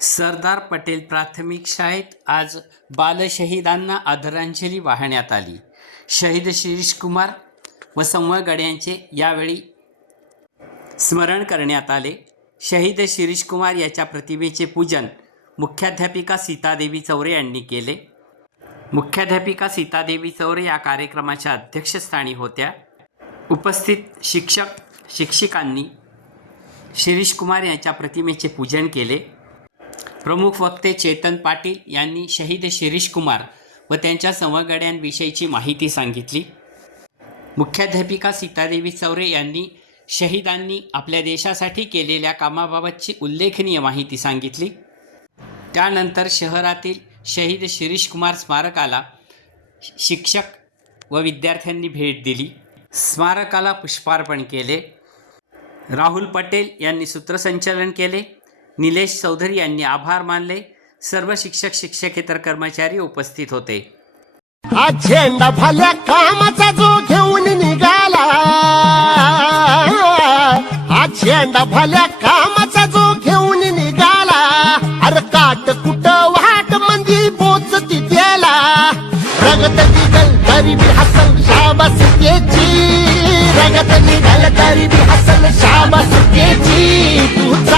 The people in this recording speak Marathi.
सरदार पटेल प्राथमिक शाळेत आज बालशहीदांना आदरांजली वाहण्यात आली. शहीद शिरीष कुमार व संवगड यांचे यावेळी स्मरण करण्यात आले. शहीद शिरीष कुमार याच्या प्रतिमेचे पूजन मुख्याध्यापिका सीतादेवी चौरे यांनी केले. मुख्याध्यापिका सीतादेवी चौरे या कार्यक्रमाच्या अध्यक्षस्थानी होत्या. उपस्थित शिक्षक शिक्षिकांनी शिरीष कुमार यांच्या प्रतिमेचे पूजन केले. प्रमुख वक्ते चेतन पाटील यांनी शहीद शिरीष कुमार व त्यांच्या संवगड्यांविषयीची माहिती सांगितली. मुख्याध्यापिका सीतादेवी चौरे यांनी शहीदांनी आपल्या देशासाठी केलेल्या कामाबाबतची उल्लेखनीय माहिती सांगितली. त्यानंतर शहरातील शहीद शिरीष कुमार स्मारकाला शिक्षक व विद्यार्थ्यांनी भेट दिली. स्मारकाला पुष्पार्पण केले. राहुल पटेल यांनी सूत्रसंचालन केले. निलेश चौधरी यांनी आभार मानले. सर्व शिक्षक शिक्षकेतर कर्मचारी उपस्थित होते. हा झेंडा कामाचा जो घेऊन निघाला हा झेंडा कामाचा जो घेऊन निघाला अरे काट कुट वाट मंदी पोच तिथेला. रगत निघल तरी बी हसल शाबास त्याची रगत निघल तरी बी हसल शाबास त्याची तुझा